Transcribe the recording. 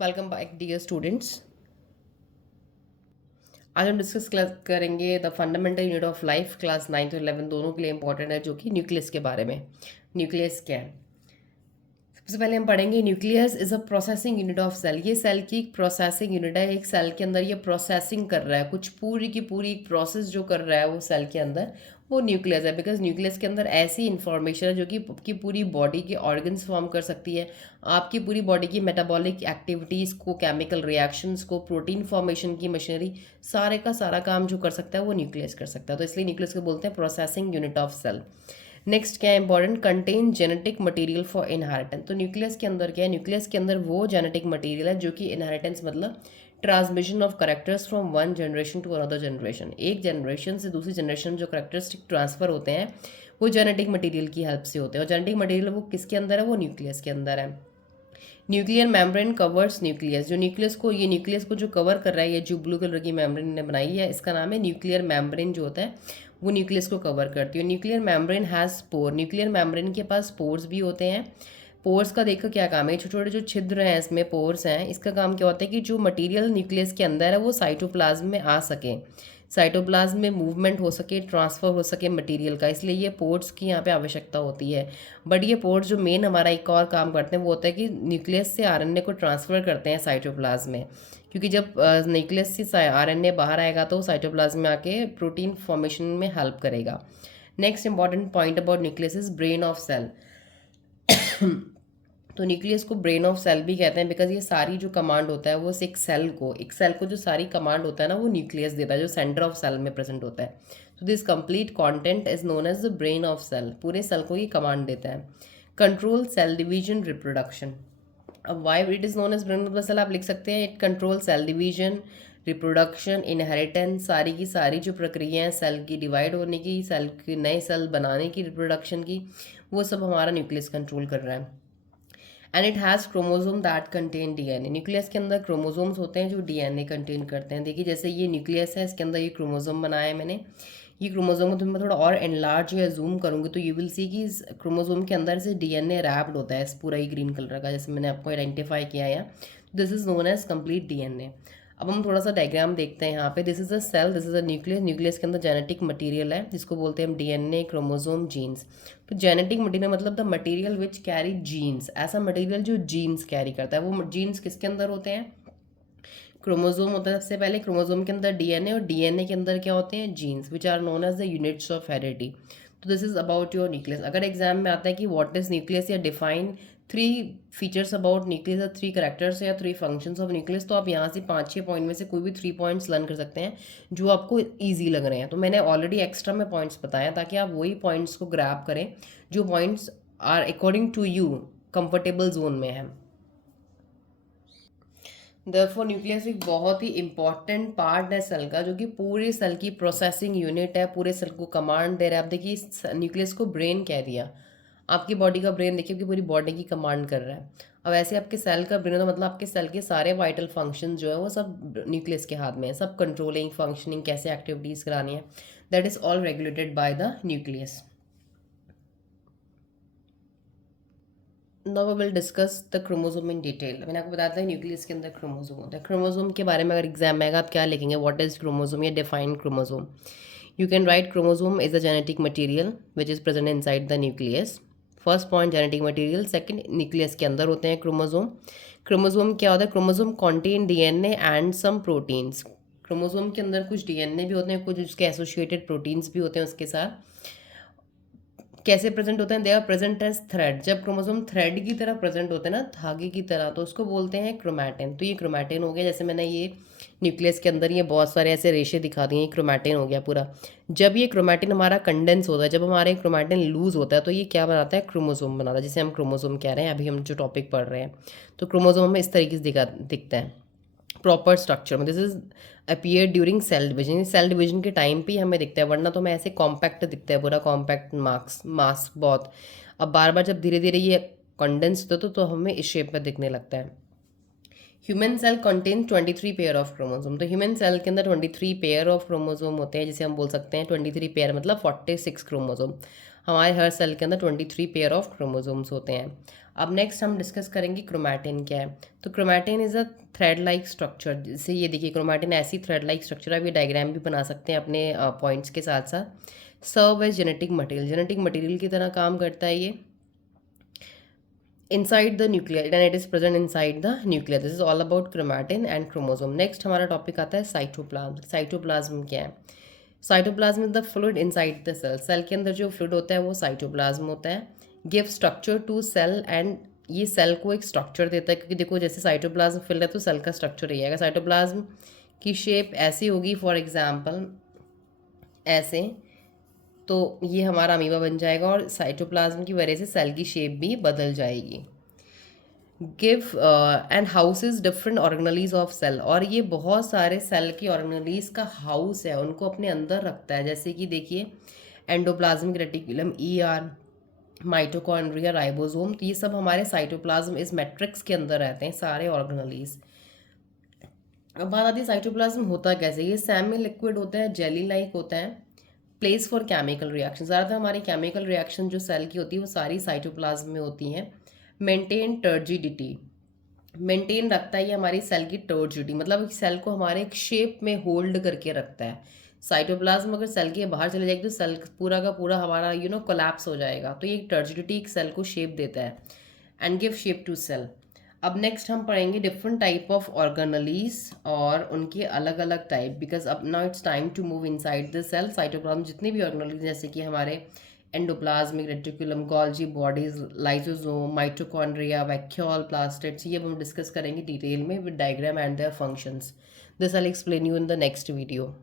Welcome back dear students. आज हम discuss करेंगे the fundamental unit of life class 9 to 11 दोनों के लिए इंपॉर्टेंट है, जो कि न्यूक्लियस के बारे में। न्यूक्लियस क्या है? सबसे पहले हम पढ़ेंगे nucleus is a processing unit of cell. ये सेल की एक प्रोसेसिंग यूनिट है। एक सेल के अंदर ये प्रोसेसिंग कर रहा है, कुछ पूरी की पूरी एक प्रोसेस जो कर रहा है वो सेल के अंदर, वो न्यूक्लियस है। बिकॉज न्यूक्लियस के अंदर ऐसी इंफॉर्मेशन है जो कि आपकी पूरी बॉडी के ऑर्गन्स फॉर्म कर सकती है, आपकी पूरी बॉडी की मेटाबॉलिक एक्टिविटीज़ को, केमिकल रिएक्शंस को, प्रोटीन फॉर्मेशन की मशीनरी, सारे का सारा काम जो कर सकता है वो न्यूक्लियस कर सकता है। तो इसलिए न्यूक्लियस को बोलते हैं processing unit of cell. Next क्या है important, contain genetic material for inheritance. तो न्यूक्लियस के अंदर क्या है? न्यूक्लियस के अंदर वो जेनेटिक मटेरियल है जो कि इनहेरिटेंस मतलब transmission of characters from one generation to another generation. एक जनरेशन से दूसरी जनरेशन जो करेक्टरिस्टिक ट्रांसफर होते हैं वो जेनेटिक मटेरियल की हेल्प से होते हैं। और जेनेटिक मटेरियल वो किसके अंदर है? वो न्यूक्लियस के अंदर है। Nuclear membrane covers nucleus. जो न्यूक्लियस को, ये न्यूक्लियस को जो कवर कर रहा है, ये जो ब्लू कलर की मेम्ब्रेन ने बनाई है, इसका नाम है न्यूक्लियर मेम्ब्रेन। जो होता है वो न्यूक्लियस को कवर करती है। Nuclear membrane has spore. Nuclear membrane के पास स्पोर्स भी होते हैं। पोर्स का देखो क्या काम है, छोटे छोटे जो छिद्र हैं इसमें, पोर्स हैं, इसका काम क्या होता है कि जो मटेरियल न्यूक्लियस के अंदर है वो साइटोप्लाज्म में आ सके, साइटोप्लाज्म में मूवमेंट हो सके, ट्रांसफ़र हो सके मटेरियल का, इसलिए ये पोर्ट्स की यहाँ पे आवश्यकता होती है। बट ये पोर्ट्स जो मेन हमारा एक और काम करते हैं वो होता है कि न्यूक्लियस से आरएनए को ट्रांसफ़र करते हैं साइटोप्लाज्म में। क्योंकि जब न्यूक्लियस से आरएनए बाहर आएगा तो साइटोप्लाज्म में आके प्रोटीन फॉर्मेशन में हेल्प करेगा। Next important point about nucleus is brain of cell. तो न्यूक्लियस को ब्रेन ऑफ सेल भी कहते हैं, बिकॉज ये सारी जो कमांड होता है वो एक सेल को जो सारी कमांड होता है ना वो न्यूक्लियस देता है, जो सेंटर ऑफ सेल में प्रेजेंट होता है। तो this complete content is known as the brain of cell. पूरे सेल को ये कमांड देता है। Control cell division reproduction. अब why it is known as brain of the cell आप लिख सकते हैं, it control cell division, reproduction, inheritance, सारी की सारी जो प्रक्रिया है सेल की डिवाइड होने की, सेल के नए सेल बनाने की, रिप्रोडक्शन की, वो सब हमारा न्यूक्लियस कंट्रोल कर रहा है। And it has chromosome that contain DNA. Nucleus के अंदर क्रोमोजोम्स होते हैं जो डीएनए कंटेन करते हैं। देखिए जैसे ये न्यूक्लियस है, इसके अंदर ये क्रोमोजोम बनाया है मैंने। ये क्रोमोजोम को तो मैं थोड़ा और एनलार्ज या जूम करूँगी तो यू विल सी कि इस क्रोमोजोम के अंदर से डीएनए रैप्ड होता है, इस पूरा ही ग्रीन कलर का, जैसे मैंने आपको आइडेंटिफाई किया है। This is known as complete DNA. अब हम थोड़ा सा डायग्राम देखते हैं यहाँ पे। This is a cell, this is a nucleus. Nucleus के अंदर जेनेटिक मटेरियल है जिसको बोलते हैं हम डीएनए, क्रोमोजोम, जीन्स। तो जेनेटिक मटेरियल मतलब the material which carry genes, ऐसा मटेरियल जो जीन्स कैरी करता है। वो जीन्स किसके अंदर होते हैं? क्रोमोजोम होता है सबसे पहले, क्रोमोजोम के अंदर डीएनए, और डीएनए के अंदर क्या होते हैं? Genes, which are known as the units of heredity. तो this is about your nucleus. अगर एग्जाम में आता है कि व्हाट इज न्यूक्लियस या define three features about nucleus या थ्री करेक्टर्स या थ्री फंक्शंस ऑफ न्यूक्लियस, तो आप यहाँ से 5-6 पॉइंट में से कोई भी 3 पॉइंट्स लर्न कर सकते हैं जो आपको ईजी लग रहे हैं। तो मैंने ऑलरेडी एक्स्ट्रा में पॉइंट्स बताया ताकि आप वही पॉइंट्स को ग्रैब करें जो points are according to you comfortable zone में है। देयरफॉर न्यूक्लियस एक बहुत ही इंपॉर्टेंट पार्ट है सेल का, जो कि पूरे सेल की प्रोसेसिंग यूनिट है, पूरे सेल को कमांड दे रहा है। आप देखिए न्यूक्लियस को ब्रेन कह दिया, आपकी बॉडी का ब्रेन देखिए, आपकी पूरी बॉडी की कमांड कर रहा है। अब ऐसे आपके सेल का ब्रेन, तो मतलब आपके सेल के सारे वाइटल फंक्शन जो है वो सब न्यूक्लियस के हाथ में है। सब कंट्रोलिंग, फंक्शनिंग, कैसे एक्टिविटीज़ करानी है, that is all regulated by the nucleus. Now we will discuss the chromosome in detail. मैंने आपको बताया था न्यूक्लियस के अंदर क्रोमोसोम होता है। क्रोमोसोम के बारे में अगर एग्जाम में आएगा आप क्या लिखेंगे? व्हाट इज क्रोमोसोम या define chromosome. You can write chromosome is a genetic material which is present inside the nucleus. First point genetic material. Second, nucleus के अंदर होते हैं क्रोमोसोम। क्रोमोसोम क्या होता है? Chromosome contain DNA and some proteins. Chromosome के अंदर कुछ डीएनए भी होते हैं, कुछ उसके एसोसिएटेड प्रोटीन्स भी होते हैं उसके साथ। कैसे प्रेजेंट होते हैं? They are present as thread. जब क्रोमोसोम थ्रेड की तरह प्रेजेंट होते हैं ना, धागे की तरह, तो उसको बोलते हैं क्रोमैटिन। तो ये क्रोमैटिन हो गया। जैसे मैंने ये न्यूक्लियस के अंदर ये बहुत सारे ऐसे रेशे दिखा दिए, ये क्रोमैटिन हो गया पूरा। जब ये क्रोमैटिन हमारा कंडेंस होता है, जब हमारे क्रोमैटिन लूज होता है, तो ये क्या बनाता है? क्रोमोसोम बनाता है, जिसे हम क्रोमोसोम कह रहे हैं अभी हम जो टॉपिक पढ़ रहे हैं। तो क्रोमोसोम हमें इस तरीके से दिखता है प्रॉपर स्ट्रक्चर में। This is appear during cell division. Cell division के टाइम पे ही हमें दिखता है, वरना तो हमें ऐसे कॉम्पैक्ट दिखता है, पूरा कॉम्पैक्ट मास्क बहुत। अब बार बार जब धीरे धीरे ये कंडेंस होता है तो हमें इस शेप में दिखने लगता है। Human cell contain 23 pair of chromosome. तो ह्यूमन सेल के अंदर 23 पेयर ऑफ क्रोमोसोम होते हैं, जिसे हम बोल सकते हैं 23 पेयर मतलब 46 क्रोमोसोम। हमारे हर सेल के अंदर 23 पेयर ऑफ क्रोमोसोम्स होते हैं। अब नेक्स्ट हम डिस्कस करेंगे क्रोमैटिन क्या है। तो chromatin is a thread like structure. जैसे ये देखिए क्रोमैटिन ऐसी थ्रेड लाइक स्ट्रक्चर है, अभी डायग्राम भी बना सकते हैं अपने पॉइंट्स के साथ साथ। Serve as genetic material, genetic material की तरह काम करता है ये inside the nucleus and it is present inside the nucleus. This is all about chromatin and chromosome. Next हमारा टॉपिक आता है साइटोप्लाज्म। साइटोप्लाज्म क्या है? Cytoplasm is the fluid inside the cell. Cell के अंदर जो फ्लूइड होता है वो साइटोप्लाज्म होता है। Give structure to cell and ये सेल को एक स्ट्रक्चर देता है, क्योंकि देखो जैसे साइटोप्लाज्म फिल है तो सेल का स्ट्रक्चर ही आएगा। साइटोप्लाज्म की शेप ऐसी होगी, फॉर एग्जाम्पल ऐसे, तो ये हमारा अमीबा बन जाएगा और साइटोप्लाज्म की वजह से सेल की शेप भी बदल जाएगी। Give and houses different organelles of cell, और ये बहुत सारे सेल की ऑर्गेनलीज का हाउस है, उनको अपने अंदर रखता है। जैसे कि देखिए endoplasmic reticulum, ER, mitochondria, ribosome, तो ये सब हमारे साइटोप्लाज्म इस मैट्रिक्स के अंदर रहते हैं सारे ऑर्गेनलीज। अब बात आती है साइटोप्लाज्म होता कैसे। ये सेमी लिक्विड होता है, जेली लाइक होता है। प्लेस फॉर केमिकल रिएक्शन, ज़्यादातर हमारी केमिकल रिएक्शन जो सेल की होती है वो सारी साइटोप्लाज्म में होती हैं। मेंटेन टर्जिडिटी, मेंटेन रखता है ये हमारी सेल की टर्जिडिटी, मतलब सेल को हमारे एक शेप में होल्ड करके रखता है। साइटोप्लाज्म अगर सेल के बाहर चले जाएगी तो सेल पूरा का पूरा हमारा कोलैप्स हो जाएगा। तो ये टर्जिडिटी एक सेल को शेप देता है and give shape to cell. अब नेक्स्ट हम पढ़ेंगे डिफरेंट टाइप ऑफ ऑर्गेनलीज और उनके अलग अलग टाइप, बिकॉज अब now it's time to move inside the cell. Cytoplasm जितने भी ऑर्गेनलीज जैसे कि हमारे endoplasmic reticulum, Golgi bodies, lysosome, mitochondria, vacuole, plastids, ये हम डिस्कस करेंगे डिटेल में with diagram and their functions. This I explain you in the next video.